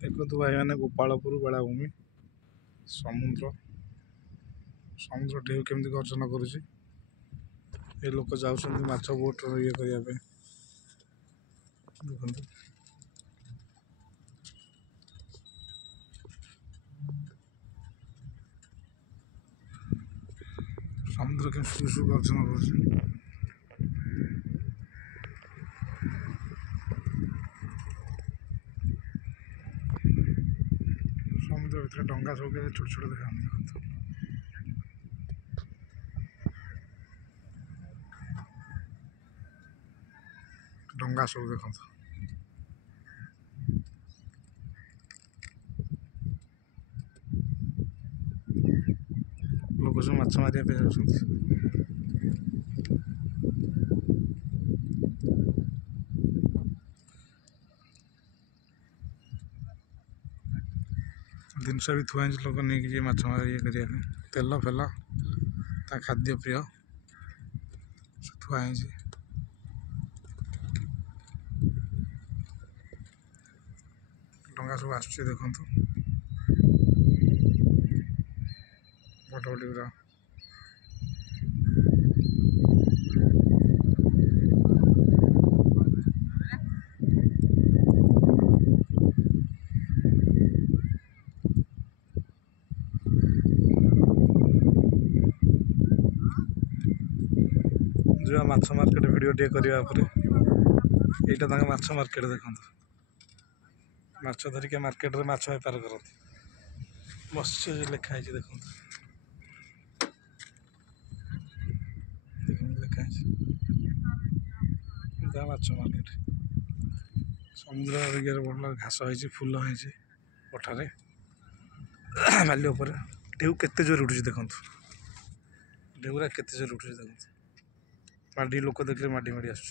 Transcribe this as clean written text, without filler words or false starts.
देखो भाई मैंने गोपालपुर बेलाभूमि समुद्र समुद्र ढेउ केमती गर्जन करुच्ची ये लोक जाऊँ माछ बोट ये करने देखते समुद्र के शु गर्जन कर समुद्र भीतर डंगा सब छोट छोट देखा डंगा सब देखो लोक सब माछ मारे जिनस भी थुआ लोक नहीं माछ मार ये करने तेल फेल खाद्य प्रिय थुआ डंगा सब आस देखु बड़ बड़ गुरा जो माछ मार्केट वीडियो टे करने यहाँ माछ मार्केट देखो माछ धरिक मार्केट में माछ बेपार करते मत्स्य लिखाई देखो लिखाई माछ मार्केट समुद्र ये बड़ घास है फूल है पठारे बाली ढेउ केते जोर उठुची देखो ढेउरा केते जोर उठुची देखो माडी लोक देखले माडी माडी आस